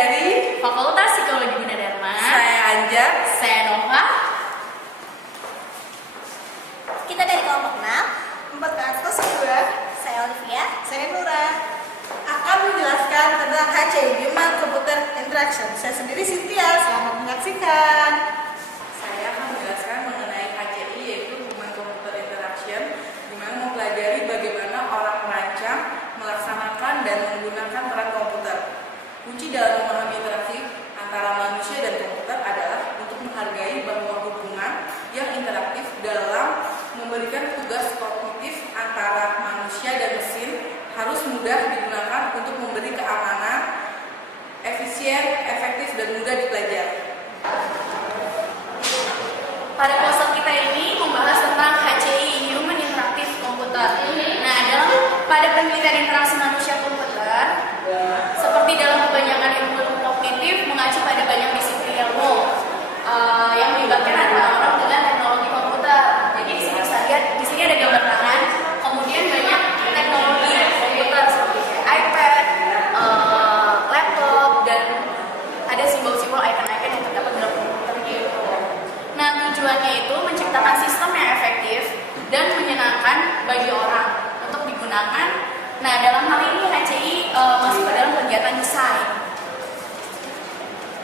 dari Fakultas Psikologi Gunadarma. saya Anjar. Saya Nova. Kita dari kelompok 6. 402. Saya Olivia. Saya Nura. Akan menjelaskan tentang HCI, Human Computer Interaction. Saya sendiri Cynthia. Selamat menyaksikan. Saya akan menjelaskan mengenai HCI, yaitu Human Computer Interaction, di mana mempelajari bagaimana orang merancang, melaksanakan dan menggunakan peran komputer. Kunci dalam memahami interaksi antara manusia dan komputer adalah untuk menghargai bahwa hubungan yang interaktif dalam memberikan tugas kognitif antara manusia dan mesin harus mudah digunakan untuk memberi keamanan, efisien, efektif, dan mudah dipelajari. Pada kelas kita ini membahas tentang HCI, Human Interactive Computer. Nah, pada penelitian interaksi manusia komputer, seperti dalam kebanyakan ilmu kognitif mengacu pada banyak disiplin ilmu yang melibatkan antara orang dengan teknologi komputer. Jadi di sini bisa lihat, di sini ada gambar tangan, kemudian banyak teknologi komputer seperti iPad, laptop, dan ada simbol-simbol icon-icon yang terdapat dalam komputer gitu. Nah, tujuannya itu menciptakan sistem yang efektif dan menyenangkan bagi orang untuk digunakan. Nah, dalam hal ini HCI masuk ke dalam kegiatan desain.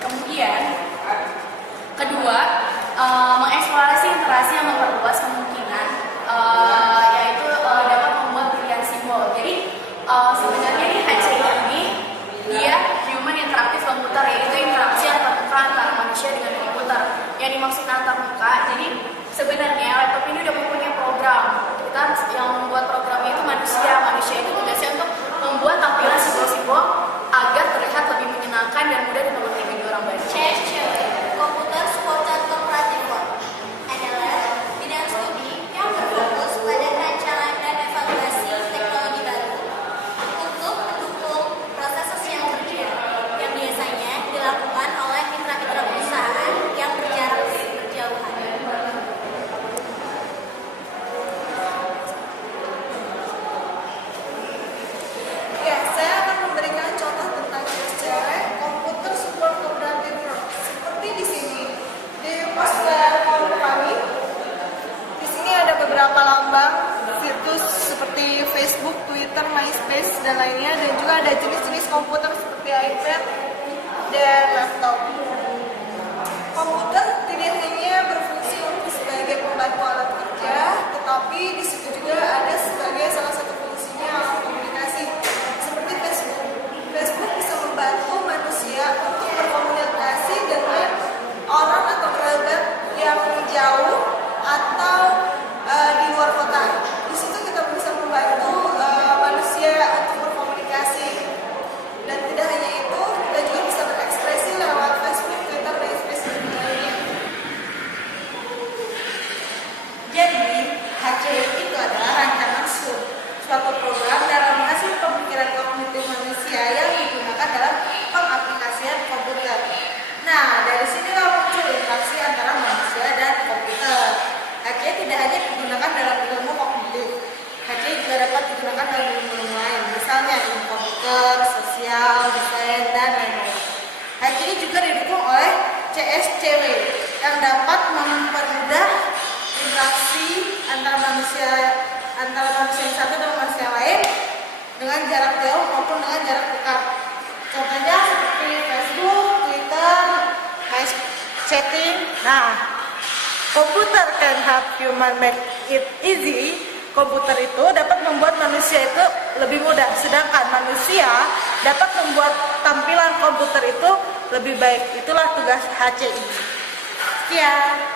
Kemudian, kedua, mengeksplorasi interaksi yang memperluas kemungkinan, yaitu dapat membuat pilihan simbol. Jadi, sebenarnya ini HCI ini dia Human Interactive Computer, yaitu interaksi antar muka antara manusia dengan komputer. Yang dimaksud antar muka, jadi sebenarnya laptop ini udah mempunyai program. Kita yang membuat programnya itu manusia itu tugasnya untuk membuat tampilan simbol-simbol agar terlihat lebih menyenangkan dan mudah dimengerti bagi orang banyak. Komputer Supported Cooperative Work adalah bidang studi yang berfokus pada rancangan dan evaluasi teknologi baru untuk mendukung proses sosial kerja yang biasanya dilakukan oleh mitra-mitra perusahaan yang berjarak berjauhan. Ya, saya akan memberikan contoh tentang cewek komputer support cooperative work. Seperti di sini, di poster company. Di sini ada beberapa lambang situs seperti Facebook, Twitter, MySpace, dan lainnya. Dan juga ada jenis-jenis komputer seperti iPad dan laptop. Komputer tidak hanya berfungsi untuk sebagai pembantu alat kerja, tetapi di situ juga ada sebagai salah satu fungsinya alat komunikasi. Seperti Facebook. Facebook bisa membantu manusia untuk berkomunikasi dengan orang atau kerabat yang jauh atau di luar kota. Di situ kita bisa membantu manusia untuk berkomunikasi. Dan tidak hanya itu, kita juga bisa berekspresi lewat Facebook, Twitter, MySpace, dan lainnya. Jadi, HCI itu adalah rancangan suatu program dalam menghasil pemikiran kognitif manusia yang digunakan dalam pengaplikasian komputer. Nah, dari sinilah muncul interaksi antara manusia dan komputer. HCI tidak hanya digunakan dalam ilmu kognitif. HCI juga dapat digunakan dalam ilmu lain, misalnya ilmu komputer, sosial, desain, dan lain-lain. HCI juga didukung oleh CSCW yang dapat mempermudah interaksi antara manusia yang satu dengan manusia lain dengan jarak jauh maupun dengan jarak dekat. Contohnya seperti Facebook, Twitter, chatting. Nah, komputer can help human make it easy. Komputer itu dapat membuat manusia itu lebih mudah, sedangkan manusia dapat membuat tampilan komputer itu lebih baik. Itulah tugas HCI. Sekian.